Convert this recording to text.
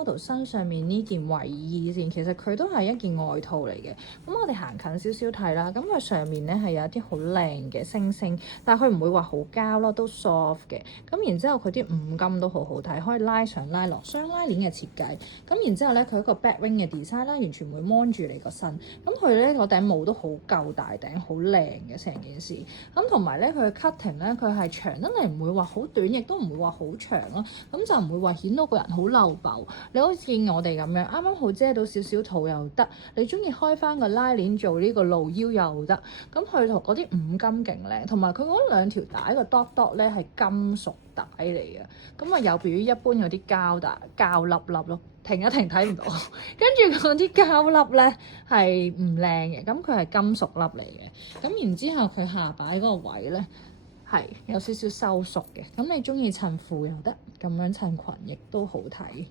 model 身上面呢件衞衣先，其實佢都係一件外套嚟嘅。咁我哋行近少少睇啦，咁佢上面咧係有一啲好靚嘅星星，但係佢唔會話好膠咯，都 soft 嘅。咁然之後佢啲五金都好好睇，可以拉上拉落，雙拉鏈嘅設計。咁然之後咧，佢一個 back wing 嘅 design 啦，完全唔會掹住你個身。咁佢咧個頂帽都好夠大頂，好靚嘅成件事。咁同埋咧，佢嘅 cutting 咧，佢係長得嚟唔會話好短，亦都唔會話好長咯。咁就唔會話顯到個人好漏爆。你好似見我哋咁樣，啱啱好遮到少少肚又得。你中意開翻個拉鏈做呢個露腰又得。咁佢同嗰啲五金勁靚，同埋佢嗰兩條帶個 dot dot 咧係金屬帶嚟嘅。咁啊有別於一般嗰啲膠粒粒咯。停一停睇唔到，跟住嗰啲膠粒咧係唔靚嘅，咁佢係金屬粒嚟嘅。咁然之後佢下擺嗰個位咧係有少少收縮嘅。咁你中意襯褲又得，咁樣襯裙亦都好睇。